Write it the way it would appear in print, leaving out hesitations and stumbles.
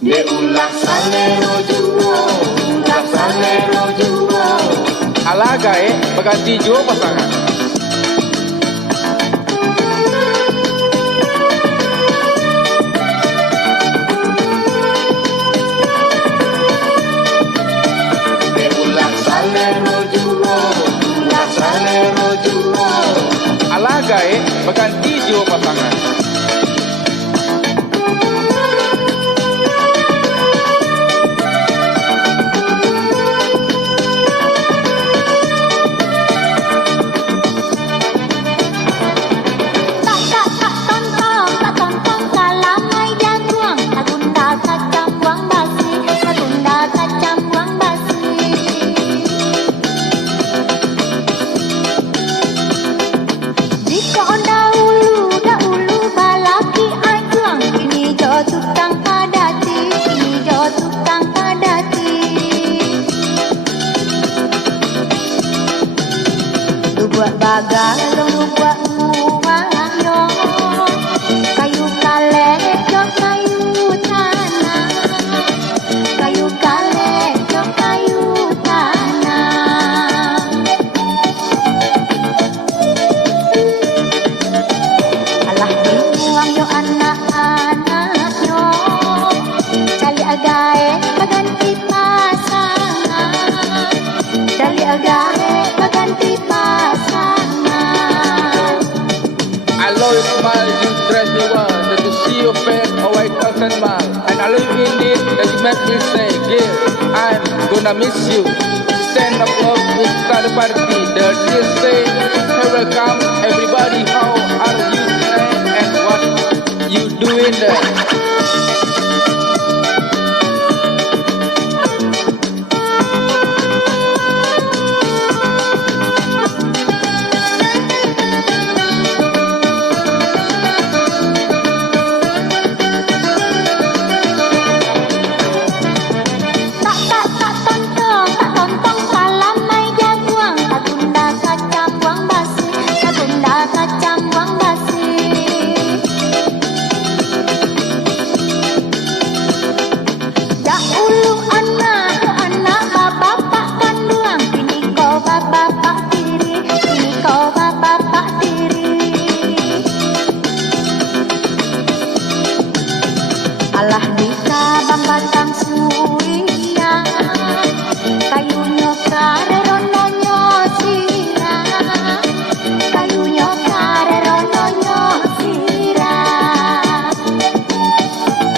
De ulah salero juo, ulah salero juo. Alaga berganti juo pasangan. De ulah salero juo, ulah salero juo. Alaga berganti juo pasangan. Buat bagalong buat muayo kayu kalecok kayu tanah kayu kalecok kayu tanah alah dibuang yo anak-anak yo kali agae maganti pasangan kali agae maganti I love your smile, you dress me well. That to see your face, a 1,000 miles. And I live in it, that you make me say, girl, I'm gonna miss you. Stand up love, we start a party. The DJ say, hey, welcome everybody, how are you tonight? And what you doing there? Alah bisa bang batang su